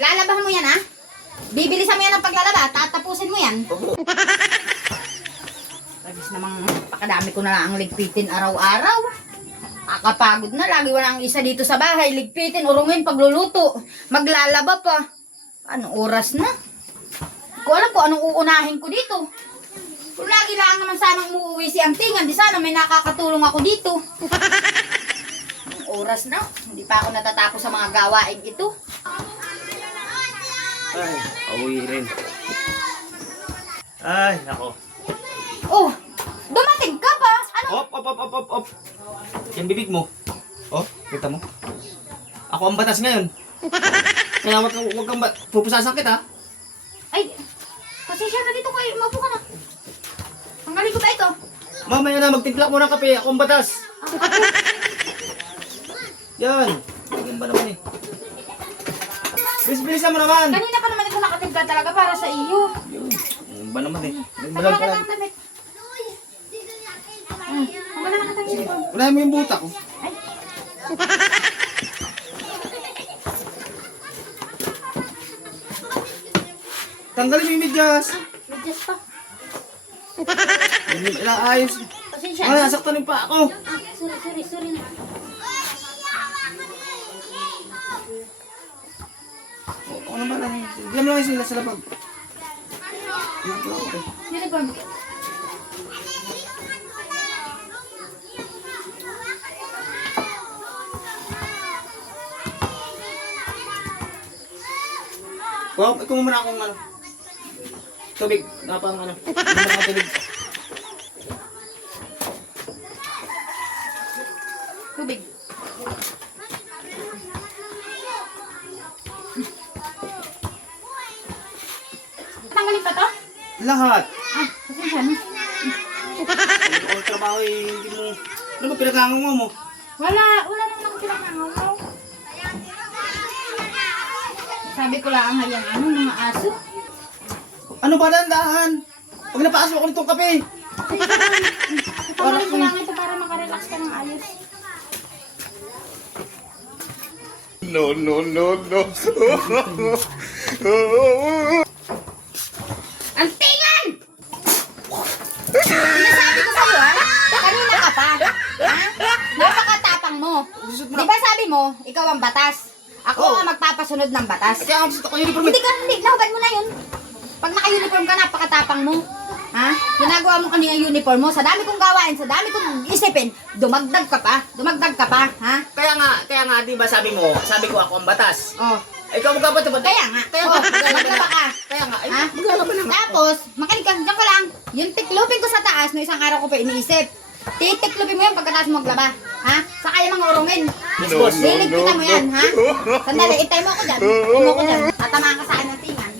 Lalabahan mo yan, ha? Bibilisan mo yan ang paglalaba. Tatapusin mo yan. Labis namang pakadami ko na lang ang ligpitin araw-araw. Kakapagod na. Lagi wala ang isa dito sa bahay. Ligpitin, urungin, pagluluto. Maglalaba pa. Anong oras na? Ko alam ko anong uunahin ko dito. Kung lagi lang naman sanang umuwi si Angtingan, di sana may nakakatulong ako dito. Anong oras na? Hindi pa ako natatapos sa mga gawain ito. Ay, awi rin. Ay, nako. Oh, dumating ka pa? Ano? Op. Yan bibig mo. Oh, kita mo. Ako ang batas ngayon. Kaya wag kang pupusasan kita. Ay, pasensya na dito kayo. Maupo ka na. Tanggalin ko ba ito? Mamaya na, magtimpla mo ng kape. Ako ang batas. Yan. Yan ba naman eh. Bilisan mo naman. Kanina pa naman ito nakatimpla talaga para sa iyo. Yan ba naman eh. Tanggalin ka ng damit. Tanggalin ka ng damit. Wala mo yung buta ko. Ay. Tanggalin mo yung medyas. Medyas pa. Ilang ayos. Pasensya. Wala, nasaktan pa ako. Sorry na. Oo naman lang. Diyan mo lang sila sa labag. Uniform. Wow, ikaw mo muna akong ano. Tubig. Napang ano. Muna akong tubig. Tubig. Tanggalin pa to? Lahat. Pasensya na. Kung ang trabaho eh, hindi mo... Ano ba pinagkangaw mo? Wala naman ako pinakangalaw. Sabi ko lang hayang mga aso. Ano ba dandahan? Pag napasok ako nitong kape. Tanggalin ko lang ito para makarelax ka ng ayos. No. Ang tingan! Sinasabi ko sa'yo, ha? Kanina ka pa. Ha? Napakatapang mo. Di ba sabi mo, ikaw ang batas? Ako ang magpapasunod ng batas. Kaya ang gusto ko uniform. Hindi, nahubad mo na yun. Pag naka-uniform ka, napakatapang mo. Ha? Ginagawa mo kanina yung uniform mo. Sa dami kong gawain, sa dami kong isipin, dumagdag ka pa. Ha? Kaya nga, di ba sabi ko ako ang batas. Oh. Ikaw magkabato. Kaya nga. Maglaba ka. Kaya nga, ay, Ha? maglalaban naman. Tapos, makinig ka, diyan ko lang. Yung tiklupin ko sa taas, no isang araw ko pa iniisip. Titiklupin mo yan pagkatapos mo maglaba. Ha? Saka yung mga urungin. Yes, boss. Liligpitan mo yan, ha? Sandali, itay mo ako dyan. Itay mo ako dyan. Tatamaan ka sa akin ng tingan.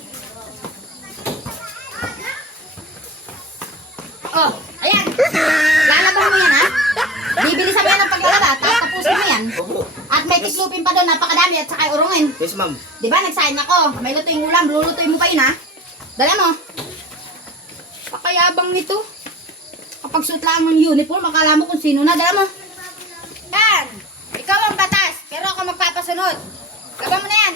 Oh, ayan. Lalabahan mo yan, ha? Bibilisan mo yan ang paglalaba. Tatapusin mo yan. At may tiklupin pa doon, napakadami at saka yung urungin. Yes, ma'am. Di ba, nagsahin ako. May luto yung ulam, lulutuin mo pa yun, ha? Dala mo. Pakayabang nito. Kapag suot lang ng uniform, akala mo kung sino na. Dala mo. Yan. Ikaw ang batas, pero ako magpapasunod. Gaba mo na yan.